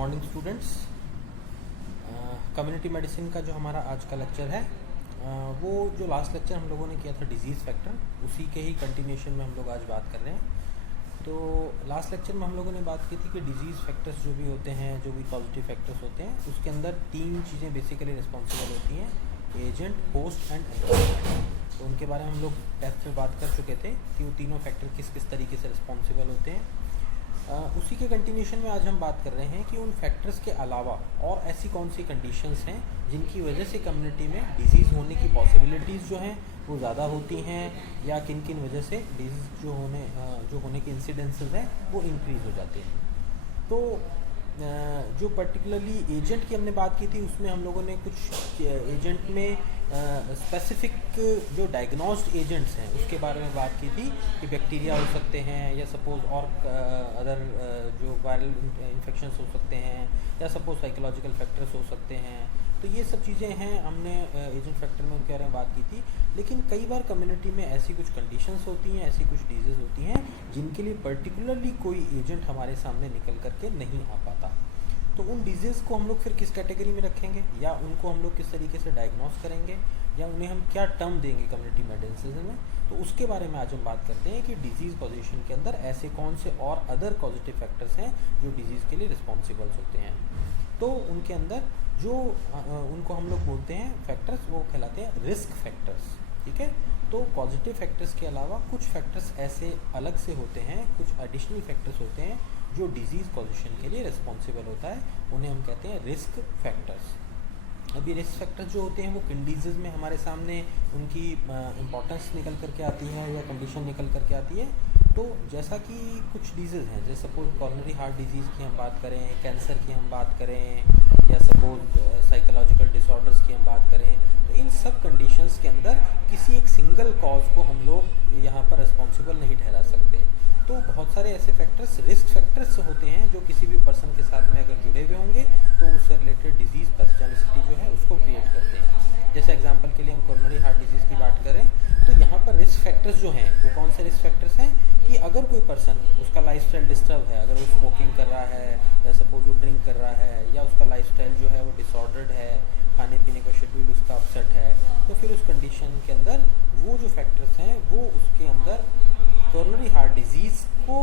Morning students. Community medicine का जो हमारा आज का लेक्चर है वो जो लास्ट लेक्चर हम लोगों ने किया था डिजीज़ फैक्टर, उसी के ही कंटिन्यूएशन में हम लोग आज बात कर रहे हैं। तो लास्ट लेक्चर में हम लोगों ने बात की थी कि डिजीज़ फैक्टर्स जो भी होते हैं, जो भी पॉजिटिव फैक्टर्स होते हैं, उसके अंदर तीन चीज़ें बेसिकली रिस्पॉन्सिबल होती हैं, एजेंट, होस्ट एंड एनवायरनमेंट। तो उनके बारे में हम लोग डेप्थ में बात कर चुके थे कि वो तीनों फैक्टर किस किस तरीके से रिस्पॉन्सिबल होते हैं। उसी के कंटिन्यूशन में आज हम बात कर रहे हैं कि उन फैक्टर्स के अलावा और ऐसी कौन सी कंडीशंस हैं जिनकी वजह से कम्युनिटी में डिजीज़ होने की पॉसिबिलिटीज़ जो हैं वो ज़्यादा होती हैं, या किन किन वजह से डिजीज़ जो होने के इंसिडेंसेस हैं वो इंक्रीज़ हो जाते हैं। तो जो पर्टिकुलरली एजेंट की हमने बात की थी, उसमें हम लोगों ने कुछ एजेंट में स्पेसिफिक जो डायग्नोस्ड एजेंट्स हैं उसके बारे में बात की थी कि बैक्टीरिया हो सकते हैं, या सपोज़ और अदर जो वायरल इन्फेक्शंस हो सकते हैं, या सपोज़ साइकोलॉजिकल फैक्टर्स हो सकते हैं। तो ये सब चीज़ें हैं, हमने एजेंट फैक्टर में उनके बारे में बात की थी। लेकिन कई बार कम्युनिटी में ऐसी कुछ कंडीशंस होती हैं, ऐसी कुछ डिजीज़ होती हैं जिनके लिए पर्टिकुलरली कोई एजेंट हमारे सामने निकल करके नहीं आ पाता। तो उन डिजीज़ को हम लोग फिर किस कैटेगरी में रखेंगे, या उनको हम लोग किस तरीके से डायग्नोस करेंगे, या उन्हें हम क्या टर्म देंगे कम्युनिटी मेडिसिन में, तो उसके बारे में आज हम बात करते हैं कि डिजीज़ कॉजेशन के अंदर ऐसे कौन से और अदर पॉजिटिव फैक्टर्स हैं जो डिजीज़ के लिए रिस्पॉन्सिबल होते हैं। तो उनके अंदर जो उनको हम लोग बोलते हैं फैक्टर्स, वो कहलाते हैं रिस्क फैक्टर्स। ठीक है। तो पॉजिटिव फैक्टर्स के अलावा कुछ फैक्टर्स ऐसे अलग से होते हैं, कुछ एडिशनल फैक्टर्स होते हैं जो डिजीज़ कॉजेशन के लिए रिस्पॉन्सिबल होता है, उन्हें हम कहते हैं रिस्क फैक्टर्स। अभी रिस्क फैक्टर्स जो होते हैं वो किन डिजीज़ में हमारे सामने उनकी इम्पोर्टेंस निकल करके आती है या कंडीशन निकल करके आती है। तो जैसा कि कुछ डिजीज़ हैं, जैसे सपोज कॉर्नरी हार्ट डिजीज़ की हम बात करें, कैंसर की हम बात करें, या सपोज साइकोलॉजिकल डिसऑर्डर्स की हम बात करें, तो इन सब कंडीशंस के अंदर किसी एक सिंगल कॉज को हम लोग यहाँ पर रिस्पॉन्सिबल नहीं ठहरा सकते। तो बहुत सारे ऐसे फैक्टर्स रिस्क फैक्टर्स होते हैं जो किसी भी पर्सन के साथ में अगर जुड़े हुए होंगे तो उससे रिलेटेड डिजीज़ पैथोजेनिसिटी जो है उसको क्रिएट करते हैं। जैसे एग्जांपल के लिए हम कॉर्नरी हार्ट डिजीज़ की बात करें तो यहाँ पर रिस्क फैक्टर्स जो हैं वो कौन से रिस्क फैक्टर्स हैं कि अगर कोई पर्सन, उसका लाइफस्टाइल डिस्टर्ब है, अगर वो स्मोकिंग कर रहा है, या सपोज वो ड्रिंक कर रहा है, या उसका लाइफस्टाइल जो है वो डिसऑर्डर्ड है, खाने पीने का शेड्यूल उसका अपसेट है, तो फिर उस कंडीशन के अंदर वो जो फैक्टर्स हैं वो उसके अंदर कॉर्नरी हार्ट डिजीज़ को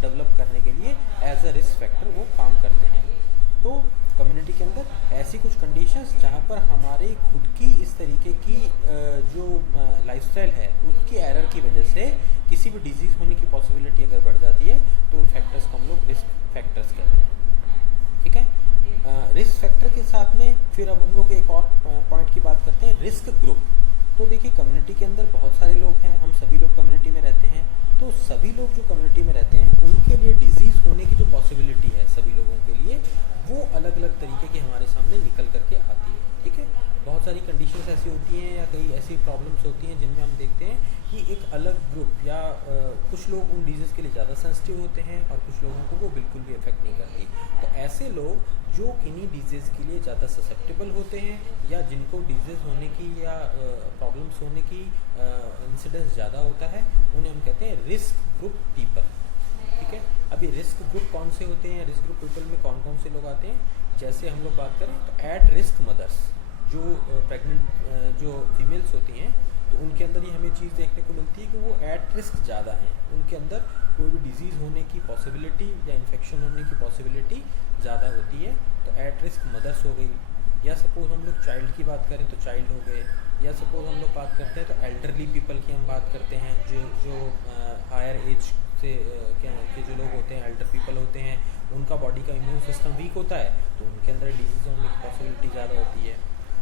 डेवलप करने के लिए एज अ रिस्क फैक्टर वो काम करते हैं। तो कम्युनिटी के अंदर ऐसी कुछ कंडीशंस जहाँ पर हमारे खुद की इस तरीके की जो लाइफस्टाइल है उसकी एरर की वजह से किसी भी डिजीज़ होने की पॉसिबिलिटी अगर बढ़ जाती है तो उन फैक्टर्स को हम लोग रिस्क फैक्टर्स कहते हैं। ठीक है। रिस्क फैक्टर के साथ में फिर अब हम लोग एक और पॉइंट की बात करते हैं, रिस्क ग्रुप। तो देखिए कम्युनिटी के अंदर बहुत सारे लोग हैं, हम सभी लोग कम्युनिटी में रहते हैं, तो सभी लोग जो कम्युनिटी में रहते हैं उनके लिए डिजीज़ होने की जो पॉसिबिलिटी है सभी लोगों के लिए वो अलग अलग तरीके की हमारे सामने निकल करके आती है। ठीक है। बहुत सारी कंडीशंस ऐसी होती हैं या कई ऐसी प्रॉब्लम्स होती हैं जिनमें हम देखते हैं कि एक अलग ग्रुप या कुछ लोग उन डिजीज़ के लिए ज़्यादा सेंसिटिव होते हैं और कुछ लोगों को वो बिल्कुल भी इफेक्ट नहीं करती। तो ऐसे लोग जो किन्हीं डिजीज़ के लिए ज़्यादा ससेप्टेबल होते हैं या जिनको डिजीज़ होने की या प्रॉब्लम्स होने की इंसिडेंस ज़्यादा होता है, उन्हें हम कहते हैं रिस्क ग्रुप पीपल। ठीक है। अभी रिस्क ग्रुप कौन से होते हैं, रिस्क ग्रुप पीपल में कौन कौन से लोग आते हैं, जैसे हम लोग बात करें तो एट रिस्क मदर्स, जो प्रेग्नेंट जो फीमेल्स होती हैं तो उनके अंदर ये हमें चीज़ देखने को मिलती है कि वो एट रिस्क ज़्यादा हैं, उनके अंदर कोई भी डिजीज़ होने की पॉसिबिलिटी या इन्फेक्शन होने की पॉसिबिलिटी ज़्यादा होती है। तो एट रिस्क मदर्स हो गई, या सपोज़ हम लोग चाइल्ड की बात करें तो चाइल्ड हो गए, या सपोज़ हम लोग बात करते हैं तो एल्डरली पीपल की हम बात करते हैं, जो हायर एज से के जो लोग होते हैं, एल्डर पीपल होते हैं, उनका बॉडी का इम्यून सिस्टम वीक होता है तो उनके अंदर डिजीज़ होने की पॉसिबिलिटी ज़्यादा होती है।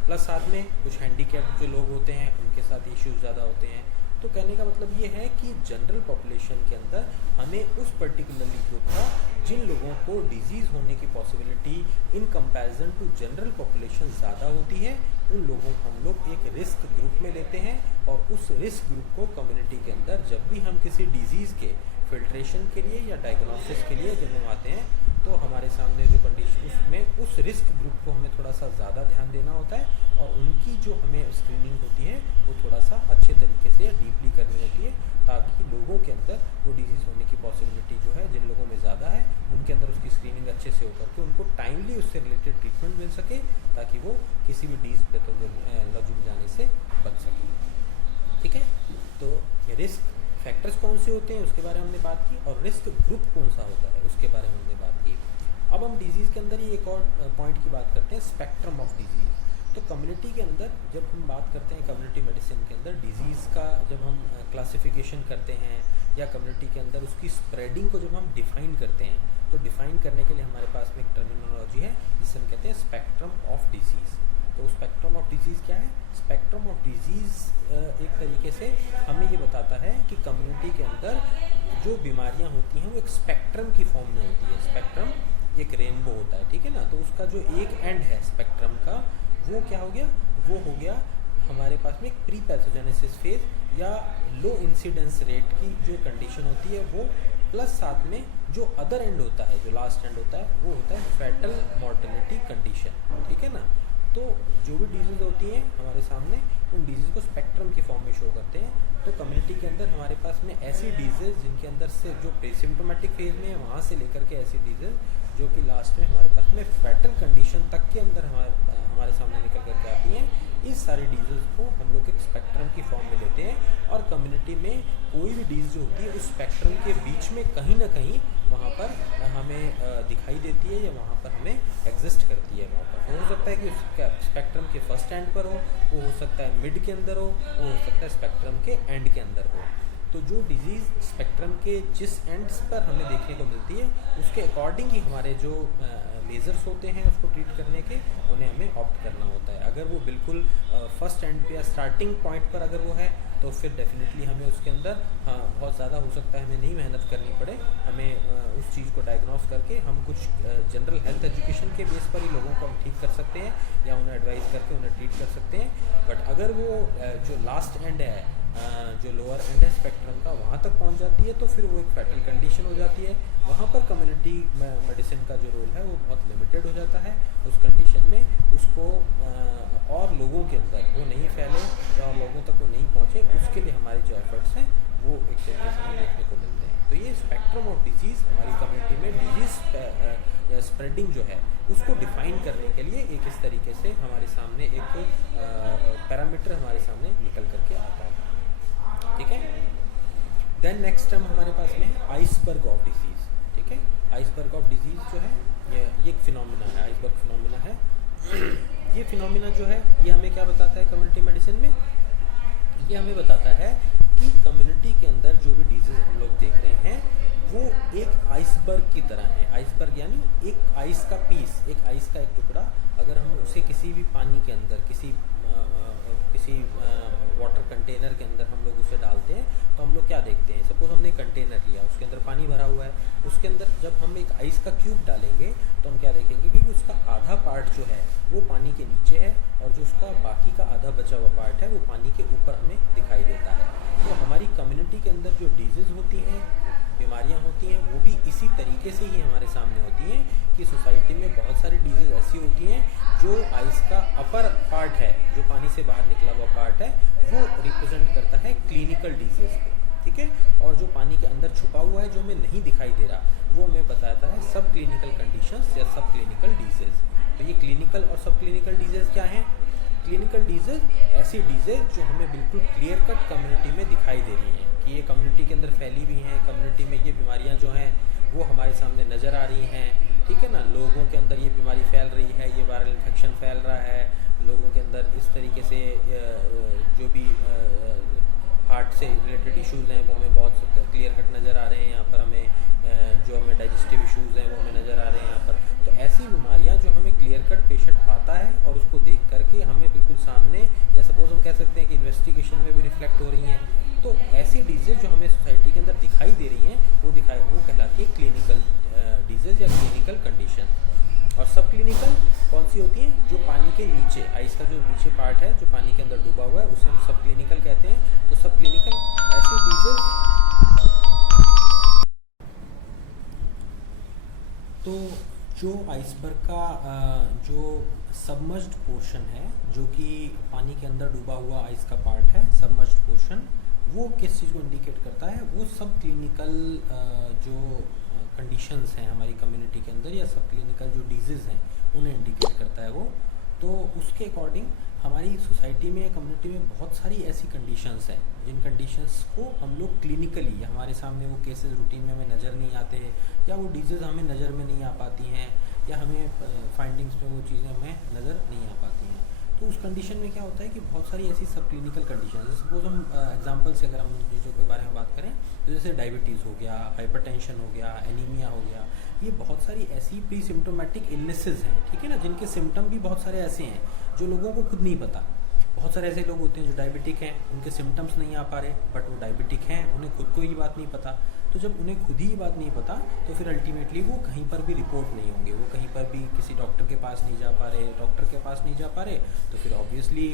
प्लस साथ में कुछ हैंडीकैप जो लोग होते हैं उनके साथ इश्यूज़ ज़्यादा होते हैं। तो कहने का मतलब ये है कि जनरल पॉपुलेशन के अंदर हमें उस पर्टिकुलरली ग्रुप का जिन लोगों को डिजीज़ होने की possibility in comparison to general population ज़्यादा होती है, उन लोगों को हम लोग एक रिस्क ग्रुप में लेते हैं, और उस रिस्क ग्रुप को कम्युनिटी के अंदर जब भी हम किसी डिजीज़ के फिल्ट्रेशन के लिए या डायग्नोसिस के लिए जब हम आते हैं तो हमारे सामने जो कंडीशन उसमें उस रिस्क ग्रुप को हमें थोड़ा सा ज़्यादा ध्यान देना होता है, और उनकी जो हमें स्क्रीनिंग होती है वो थोड़ा सा अच्छे तरीके से या डीपली करनी होती है, ताकि लोगों के अंदर वो डिजीज़ होने की पॉसिबिलिटी जो है जिन लोगों में ज़्यादा है उनके अंदर उसकी स्क्रीनिंग मॉनिटरिंग अच्छे से होकर के उनको टाइमली उससे रिलेटेड ट्रीटमेंट मिल सके, ताकि वो किसी भी डिजीज पैथोलॉजी में जाने से बच सके। ठीक है, तो रिस्क फैक्टर्स कौन से होते हैं उसके बारे में हमने बात की, और रिस्क ग्रुप कौन सा होता है उसके बारे में हमने बात की। अब हम डिजीज़ के अंदर ही एक और पॉइंट की बात करते हैं, स्पेक्ट्रम ऑफ डिजीज़। तो कम्युनिटी के अंदर जब हम बात करते हैं कम्युनिटी मेडिसिन के अंदर डिजीज़ का जब हम क्लासिफिकेशन करते हैं, या कम्युनिटी के अंदर उसकी स्प्रेडिंग को जब हम डिफ़ाइन करते हैं, तो डिफ़ाइन करने के लिए हमारे पास में एक टर्मिनोलॉजी है जिसे हम कहते हैं स्पेक्ट्रम ऑफ डिजीज़। तो स्पेक्ट्रम ऑफ डिजीज़ क्या है? स्पेक्ट्रम ऑफ डिजीज़ एक तरीके से हमें ये बताता है कि कम्युनिटी के अंदर जो बीमारियां होती हैं वो एक स्पेक्ट्रम की फॉर्म में होती है। स्पेक्ट्रम एक रेनबो होता है, ठीक है ना। तो उसका जो एक एंड है स्पेक्ट्रम का, वो क्या हो गया? वो हो गया हमारे पास में एक प्री पैथोजेनेसिस फेज या लो इंसिडेंस रेट की जो कंडीशन होती है वो, प्लस साथ में जो अदर एंड होता है, जो लास्ट एंड होता है वो होता है फैटल मॉर्टेलिटी कंडीशन, ठीक है ना। तो जो भी डिजीज़ होती हैं हमारे सामने, उन डिजीज़ को स्पेक्ट्रम की फॉर्म में शो करते हैं। तो कम्युनिटी के अंदर हमारे पास में ऐसी डिजीज़ जिनके अंदर से जो प्रीसिम्प्टोमेटिक फेज में है वहाँ से लेकर के ऐसी डिजीज़ जो कि लास्ट में हमारे पास में फैटल कंडीशन तक के अंदर हमारे सामने निकल करके आती हैं, इस सारी डिजीज़ को हम लोग एक स्पेक्ट्रम की फॉर्म में लेते हैं। और कम्युनिटी में कोई भी डिजीज़ जो होती है उस स्पेक्ट्रम के बीच में कहीं ना कहीं वहाँ पर हमें दिखाई देती है, या वहाँ पर हमें एग्जिस्ट करती है। वहाँ पर हो सकता है कि उसका स्पेक्ट्रम के फर्स्ट एंड पर हो सकता है मिड के अंदर हो सकता है स्पेक्ट्रम के एंड के अंदर हो। तो जो डिजीज़ स्पेक्ट्रम के जिस एंड्स पर हमें देखने को मिलती है उसके अकॉर्डिंग ही हमारे जो मेजर्स होते हैं उसको ट्रीट करने के, उन्हें हमें ऑप्ट करना होता है। अगर वो बिल्कुल फर्स्ट एंड पे या स्टार्टिंग पॉइंट पर अगर वो है तो फिर डेफिनेटली हमें उसके अंदर बहुत ज़्यादा हो सकता है हमें नहीं मेहनत करनी पड़े, हमें उस चीज़ को डायग्नोस करके हम कुछ जनरल हेल्थ एजुकेशन के बेस पर ही लोगों को हम ठीक कर सकते हैं, या उन्हें एडवाइस करके उन्हें ट्रीट कर सकते हैं। बट अगर वो जो लास्ट एंड है, जो लोअर एंड है स्पेक्ट्रम का, वहाँ तक पहुँच जाती है तो फिर वो एक फैटल कंडीशन हो जाती है। वहाँ पर कम्युनिटी मेडिसिन का जो रोल है वो बहुत लिमिटेड हो जाता है। उस कंडीशन में उसको और लोगों के अंदर वो नहीं फैले या और लोगों तक वो नहीं पहुँचे, उसके लिए हमारे जो एफर्ट्स हैं वो एक तरीके से हमें देखने को मिलते हैं। तो ये स्पेक्ट्रम ऑफ डिजीज़ हमारी कम्युनिटी में डिजीज़ स्प्रेडिंग जो है उसको डिफाइन करने के लिए एक इस तरीके से हमारे सामने एक पैरामीटर हमारे सामने निकल करके आता है, ठीक है। देन नेक्स्ट टर्म हमारे पास में है आइसबर्ग ऑफ डिजीज़, ठीक है। आइसबर्ग ऑफ डिजीज़ जो है ये एक फिनोमिना है, आइसबर्ग फिनोमिना है। ये फिनोमिना जो है ये हमें क्या बताता है कम्युनिटी मेडिसिन में? ये हमें बताता है कि कम्युनिटी के अंदर जो भी डिजीज़ हम लोग देख रहे हैं वो एक आइसबर्ग की तरह है। आइसबर्ग यानी एक आइस का पीस, एक आइस का एक टुकड़ा, अगर हम उसे किसी भी पानी के अंदर, किसी वाटर कंटेनर के अंदर हम लोग उसे डालते हैं तो हम लोग क्या देखते हैं? सपोज हमने कंटेनर लिया, उसके अंदर पानी भरा हुआ है, उसके अंदर जब हम एक आइस का क्यूब डालेंगे तो हम क्या देखेंगे कि उसका आधा पार्ट जो है वो पानी के नीचे है, और जो उसका बाकी का आधा बचा हुआ पार्ट है वो पानी के ऊपर हमें दिखाई देता है। तो हमारी कम्युनिटी के अंदर जो डिजीज़ होती हैं, बीमारियां होती हैं, वो भी इसी तरीके से ही हमारे सामने होती हैं कि सोसाइटी में बहुत सारी डिजीज़ ऐसी होती हैं जो आइस का अपर पार्ट है, जो पानी से बाहर निकला हुआ पार्ट है, वो रिप्रेजेंट करता है क्लिनिकल डिजीज़ को, ठीक है। और जो पानी के अंदर छुपा हुआ है, जो हमें नहीं दिखाई दे रहा, वो हमें बताता है सब क्लिनिकल कंडीशंस या सब क्लिनिकल डिजीज़। तो ये क्लिनिकल और सब क्लिनिकल डिजीज़ क्या हैं? क्लिनिकल डिजीज़ ऐसी डिजीज़ जो हमें बिल्कुल क्लियर कट कम्युनिटी में दिखाई दे रही हैं कि ये कम्युनिटी के अंदर फैली हुई हैं, कम्युनिटी में ये बीमारियां जो हैं वो हमारे सामने नज़र आ रही हैं, ठीक है ना। लोगों के अंदर ये बीमारी फैल रही है, ये वायरल इन्फेक्शन फैल रहा है, लोगों के अंदर इस तरीके से जो भी हार्ट से रिलेटेड इश्यूज़ हैं वो हमें बहुत क्लियर कट नज़र आ रहे हैं। यहाँ पर हमें जो हमें डाइजेस्टिव इश्यूज़ हैं वो हमें नज़र आ रहे हैं यहाँ पर। तो ऐसी बीमारियाँ जो हमें क्लियर कट पेशेंट आता है और उसको देख करके हमें बिल्कुल सामने, या सपोज हम कह सकते हैं कि इन्वेस्टिगेशन में भी रिफ्लेक्ट हो रही हैं, तो ऐसी डिजीज़ जो हमें सोसाइटी के अंदर दिखाई दे रही हैं वो कहलाती है क्लिनिकल डिजीज़ या क्लिनिकल कंडीशन। और सब क्लिनिकल कौन सी होती हैं? जो पानी के नीचे, आइस का जो नीचे पार्ट है जो पानी के अंदर डूबा हुआ है, उसे हम सब क्लिनिकल कहते हैं। तो सब क्लिनिकल ऐसी डिजीज़, तो जो आइसबर्ग का जो सबमर्ज्ड पोर्शन है, जो कि पानी के अंदर डूबा हुआ आइस का पार्ट है, सबमर्ज्ड पोर्शन, वो किस चीज़ को इंडिकेट करता है? वो सब क्लिनिकल जो कंडीशंस हैं हमारी कम्युनिटी के अंदर या सब क्लिनिकल जो डिजीज़ हैं उन्हें इंडिकेट करता है वो। तो उसके अकॉर्डिंग हमारी सोसाइटी में या कम्युनिटी में बहुत सारी ऐसी कंडीशंस हैं जिन कंडीशंस को हम लोग क्लिनिकली हमारे सामने वो केसेस रूटीन में हमें नज़र नहीं आते, या वो डिजीज़ हमें नज़र में नहीं आ पाती हैं, या हमें फाइंडिंग्स में वो चीज़ें हमें नज़र नहीं आ पाती हैं। तो उस कंडीशन में क्या होता है कि बहुत सारी ऐसी सब क्लिनिकल कंडीशन, सपोज हम एग्जांपल से अगर हम उन चीज़ों के बारे में बात करें तो जैसे डायबिटीज़ हो गया, हाइपरटेंशन हो गया, एनीमिया हो गया, ये बहुत सारी ऐसी प्री सिम्टोमेटिक इलनेसेस हैं, ठीक है ना, जिनके सिम्टम भी बहुत सारे ऐसे हैं जो लोगों को खुद नहीं पता। बहुत सारे ऐसे लोग होते हैं जो डायबिटिक हैं, उनके सिम्टम्स नहीं आ पा रहे, बट वो डायबिटिक हैं, उन्हें खुद को ये बात नहीं पता। तो जब उन्हें खुद ही ये बात नहीं पता तो फिर अल्टीमेटली वो कहीं पर भी रिपोर्ट नहीं होंगे, वो कहीं पर भी किसी डॉक्टर के पास नहीं जा पा रहे, डॉक्टर के पास नहीं जा पा रहे, तो फिर ऑब्वियसली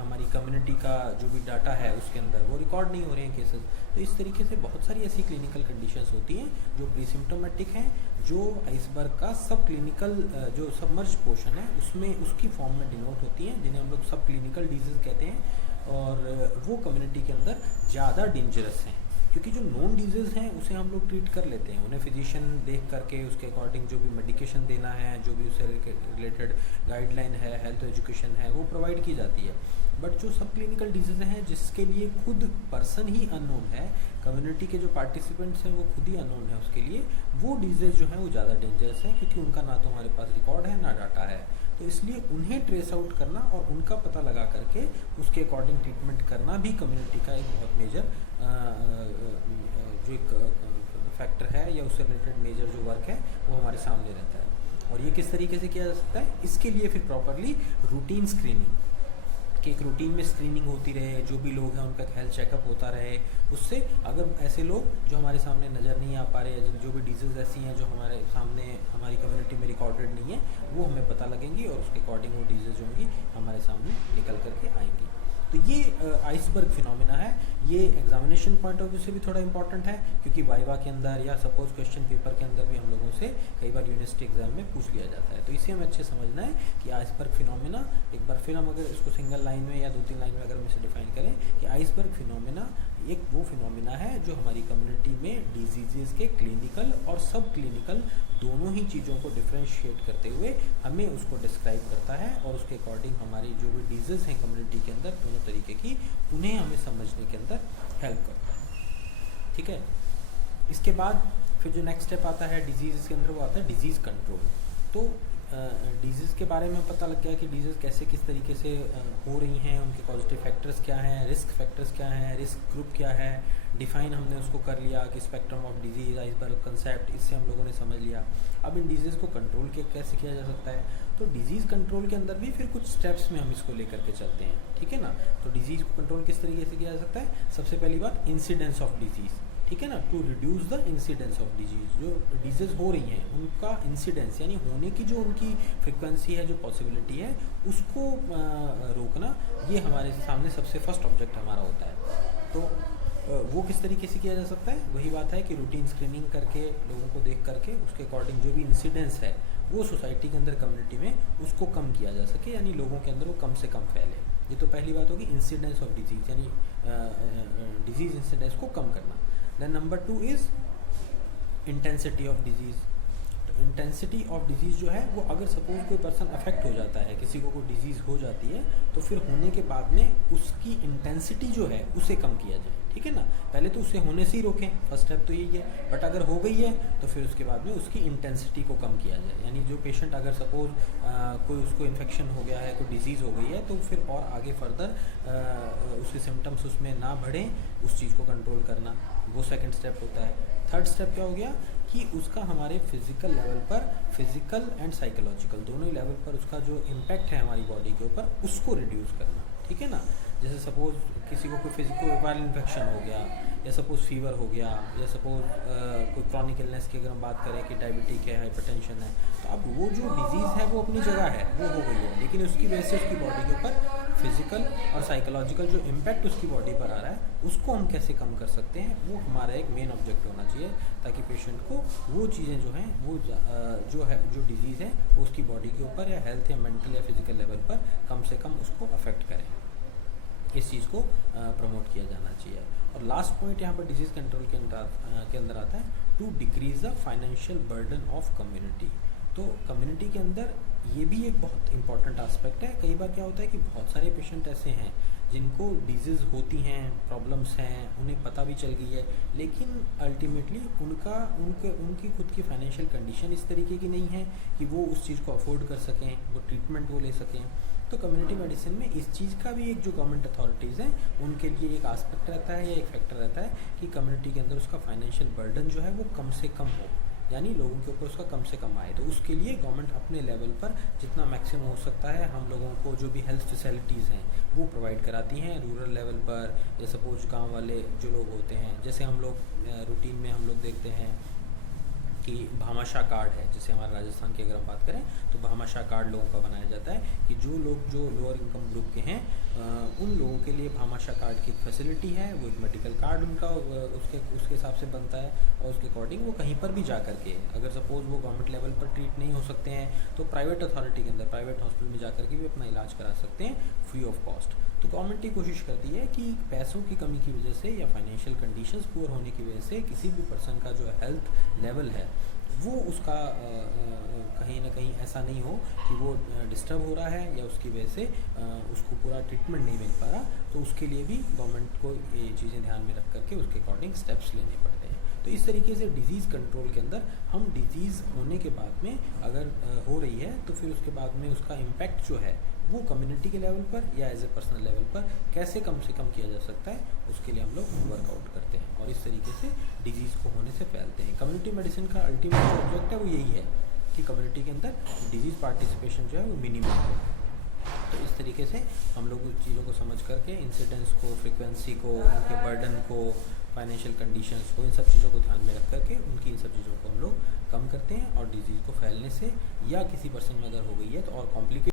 हमारी कम्युनिटी का जो भी डाटा है उसके अंदर वो रिकॉर्ड नहीं हो रहे हैं केसेस। तो इस तरीके से बहुत सारी ऐसी क्लिनिकल कंडीशंस होती हैं जो प्री सिम्टोमेटिक हैं, जो आइसबर्ग का सब क्लिनिकल जो सबमर्ज पोर्शन है उसमें उसकी फॉर्म में डिनोट होती हैं, जिन्हें हम लोग सब क्लिनिकल डिजीज़ कहते हैं। और वो कम्युनिटी के अंदर ज़्यादा डेंजरस हैं, क्योंकि जो नॉन डिजीज़ हैं उसे हम लोग ट्रीट कर लेते हैं, उन्हें फिजिशियन देख करके उसके अकॉर्डिंग जो भी मेडिकेशन देना है, जो भी उससे रिलेटेड गाइडलाइन है, हेल्थ एजुकेशन है, वो प्रोवाइड की जाती है। बट जो सब क्लिनिकल डिजीज़ हैं जिसके लिए खुद पर्सन ही अननोन है, कम्युनिटी के जो पार्टिसिपेंट्स हैं वो खुद ही अननोन है उसके लिए, वो डिजीज़ जो हैं वो ज़्यादा डेंजरस हैं, क्योंकि उनका ना तो हमारे पास रिकॉर्ड है ना डाटा है। तो इसलिए उन्हें ट्रेस आउट करना और उनका पता लगा करके उसके अकॉर्डिंग ट्रीटमेंट करना भी कम्युनिटी का एक बहुत मेजर जो एक फैक्टर है या उससे रिलेटेड मेजर जो वर्क है वो हमारे सामने रहता है। और ये किस तरीके से किया जा सकता है, इसके लिए फिर प्रॉपरली रूटीन स्क्रीनिंग, कि एक रूटीन में स्क्रीनिंग होती रहे, जो भी लोग हैं उनका हेल्थ चेकअप होता रहे, उससे अगर ऐसे लोग जो हमारे सामने नज़र नहीं आ पा रहे, जो भी डिजीज़ ऐसी हैं जो हमारे सामने हमारी कम्युनिटी में रिकॉर्डेड नहीं है, वो हमें पता लगेंगी और उसके अकॉर्डिंग वो डिजीज़ जो होंगी हमारे सामने निकल करके आएंगी। तो ये आइसबर्ग फिनोमिना है। ये एग्जामिनेशन पॉइंट ऑफ व्यू से भी थोड़ा इंपॉर्टेंट है, क्योंकि वाइवा के अंदर या सपोज क्वेश्चन पेपर के अंदर भी हम लोगों से कई बार यूनिवर्सिटी एग्जाम में पूछ लिया जाता है। तो इसे हमें अच्छे समझना है कि आइसबर्ग फिनोमिना, एक बार फिर हम अगर इसको सिंगल लाइन में या 2-3 लाइन में अगर हम इसे डिफाइन करें कि आइसबर्ग फिनोमिना एक वो फिनोमिना है जो हमारी कम्युनिटी में डिजीज़ के क्लिनिकल और सब क्लिनिकल दोनों ही चीज़ों को डिफ्रेंशिएट करते हुए हमें उसको डिस्क्राइब करता है, और उसके अकॉर्डिंग हमारी जो भी डिजीज़ हैं कम्युनिटी के अंदर दोनों तरीके की, उन्हें हमें समझने के अंदर हेल्प करता है। ठीक है, इसके बाद फिर जो नेक्स्ट स्टेप आता है डिजीज़ के अंदर वो आता है डिजीज़ कंट्रोल। तो डिजीज़ के बारे में पता लग गया कि डिजीज़ कैसे किस तरीके से हो रही हैं, उनके पॉजिटिव फैक्टर्स क्या हैं, रिस्क फैक्टर्स क्या हैं, रिस्क ग्रुप क्या है, डिफाइन हमने उसको कर लिया कि spectrum of disease, iceberg concept, इससे हम लोगों ने समझ लिया। अब इन डिजीज़ को कंट्रोल कैसे किया जा सकता है, तो डिजीज़ कंट्रोल के अंदर भी फिर कुछ स्टेप्स में हम इसको लेकर के चलते हैं, ठीक है ना। तो डिजीज़ को कंट्रोल किस तरीके से किया जा सकता है, सबसे पहली बात इंसिडेंस ऑफ डिजीज़, ठीक है ना, to reduce the incidence of disease. जो डिजीज़ हो रही हैं उनका इंसिडेंस यानी होने की जो उनकी फ्रिक्वेंसी है, जो पॉसिबिलिटी है, उसको रोकना, ये हमारे सामने सबसे फर्स्ट ऑब्जेक्ट हमारा होता है। तो वो किस तरीके से किया जा सकता है, वही बात है कि रूटीन स्क्रीनिंग करके, लोगों को देख करके, उसके अकॉर्डिंग जो भी इंसिडेंस है वो सोसाइटी के अंदर, कम्युनिटी में, उसको कम किया जा सके, यानी लोगों के अंदर वो कम से कम फैले। ये तो पहली बात होगी, इंसिडेंस ऑफ डिजीज़ यानी डिजीज़ इंसिडेंस को कम करना। Then number 2 is intensity of disease. तो इंटेंसिटी ऑफ डिजीज़ जो है वो, अगर सपोज कोई पर्सन अफेक्ट हो जाता है, किसी को कोई डिजीज़ हो जाती है, तो फिर होने के बाद में उसकी इंटेंसिटी जो है उसे कम किया जाए, ठीक है ना। पहले तो उसे होने से ही रोकें, फर्स्ट स्टेप तो यही है। बट अगर हो गई है तो फिर उसके बाद में उसकी इंटेंसिटी को कम किया जाए, यानी जो पेशेंट अगर सपोज कोई उसको इन्फेक्शन हो गया है, कोई डिजीज़ हो गई है, तो फिर और आगे फर्दर उसके सिम्टम्स उसमें ना बढ़ें, उस चीज़ को कंट्रोल करना, वो सेकंड स्टेप होता है। थर्ड स्टेप क्या हो गया कि उसका हमारे फिजिकल लेवल पर, फिजिकल एंड साइकोलॉजिकल दोनों ही लेवल पर उसका जो इम्पैक्ट है हमारी बॉडी के ऊपर, उसको रिड्यूस करना, ठीक है ना। जैसे सपोज किसी को कोई फिजिकल वायरल इन्फेक्शन हो गया, या सपोज फीवर हो गया, या सपोज कोई क्रॉनिक इलनेस की अगर हम बात करें कि डायबिटिक है, हाइपरटेंशन है, तो अब वो जो डिजीज़ है वो अपनी जगह है, वो हो गई है, लेकिन उसकी वजह से उसकी बॉडी के ऊपर फिजिकल और साइकोलॉजिकल जो इम्पैक्ट उसकी बॉडी पर आ रहा है, उसको हम कैसे कम कर सकते हैं, वो हमारा एक मेन ऑब्जेक्ट होना चाहिए, ताकि पेशेंट को वो चीज़ें जो हैं वो जो है, जो डिजीज़ है वो उसकी बॉडी के ऊपर या हेल्थ या मेंटल या फिजिकल लेवल पर कम से कम उसको अफेक्ट करें। इस चीज़ को प्रमोट किया जाना चाहिए। और लास्ट पॉइंट यहाँ पर डिजीज़ कंट्रोल के अंदर आता है to decrease the financial burden of community. तो कम्युनिटी के अंदर ये भी एक बहुत इंपॉर्टेंट एस्पेक्ट है। कई बार क्या होता है कि बहुत सारे पेशेंट ऐसे हैं जिनको डिजीज़ होती हैं, प्रॉब्लम्स हैं, उन्हें पता भी चल गई है, लेकिन अल्टीमेटली उनकी खुद की फाइनेंशियल कंडीशन इस तरीके की नहीं है कि वो उस चीज़ को अफोर्ड कर सकें, वो ट्रीटमेंट वो ले सकें। तो कम्युनिटी मेडिसिन में इस चीज़ का भी एक जो गवर्नमेंट अथॉरिटीज़ हैं उनके लिए एक आस्पेक्ट रहता है या एक फैक्टर रहता है कि कम्युनिटी के अंदर उसका फाइनेंशियल बर्डन जो है वो कम से कम हो, यानी लोगों के ऊपर उसका कम से कम आए। तो उसके लिए गवर्नमेंट अपने लेवल पर जितना मैक्सिमम हो सकता है हम लोगों को जो भी हेल्थ फैसिलिटीज़ हैं वो प्रोवाइड कराती हैं रूरल लेवल पर। या सपोज गांव वाले जो लोग होते हैं, जैसे हम लोग रूटीन में हम लोग देखते हैं कि भामाशाह कार्ड है, जैसे हमारे राजस्थान की अगर हम बात करें तो भामाशाह कार्ड लोगों का बनाया जाता है कि जो लोग जो लोअर इनकम ग्रुप के हैं उन लोगों के लिए भामाशाह कार्ड की एक फैसिलिटी है, वो एक मेडिकल कार्ड उनका उसके हिसाब से बनता है और उसके अकॉर्डिंग वो कहीं पर भी जा करके, अगर सपोज़ वो गवर्नमेंट लेवल पर ट्रीट नहीं हो सकते हैं तो प्राइवेट अथॉरिटी के अंदर प्राइवेट हॉस्पिटल में जा करके भी अपना इलाज करा सकते हैं फ्री ऑफ कॉस्ट। तो गवर्नमेंट ये कोशिश करती है कि पैसों की कमी की वजह से या फाइनेंशियल कंडीशंस पुअर होने की वजह से किसी भी पर्सन का जो हेल्थ लेवल है वो उसका कहीं ना कहीं ऐसा नहीं हो कि वो डिस्टर्ब हो रहा है या उसकी वजह से उसको पूरा ट्रीटमेंट नहीं मिल पा रहा। तो उसके लिए भी गवर्नमेंट को ये चीज़ें ध्यान में रख करके उसके अकॉर्डिंग स्टेप्स लेने पड़ते हैं। तो इस तरीके से डिज़ीज़ कंट्रोल के अंदर हम डिज़ीज़ होने के बाद में अगर हो रही है तो फिर उसके बाद में उसका इम्पैक्ट जो है वो कम्युनिटी के लेवल पर या एज ए पर्सनल लेवल पर कैसे कम से कम किया जा सकता है, उसके लिए हम लोग वर्कआउट करते हैं और इस तरीके से डिजीज़ को होने से फैलते हैं। कम्युनिटी मेडिसिन का अल्टीमेट जो ऑब्जेक्ट है वो यही है कि कम्युनिटी के अंदर डिजीज़ पार्टिसिपेशन जो है वो मिनिमम हो। तो इस तरीके से हम लोग उन चीज़ों को समझ करके इंसिडेंट्स को, फ्रिक्वेंसी को, उनके बर्डन को, फाइनेंशियल कंडीशंस को, इन सब चीज़ों को ध्यान में रख करके उनकी इन सब चीज़ों को हम लोग कम करते हैं और डिजीज़ को फैलने से या किसी पर्सन में अगर हो गई है तो और कॉम्प्लिकेट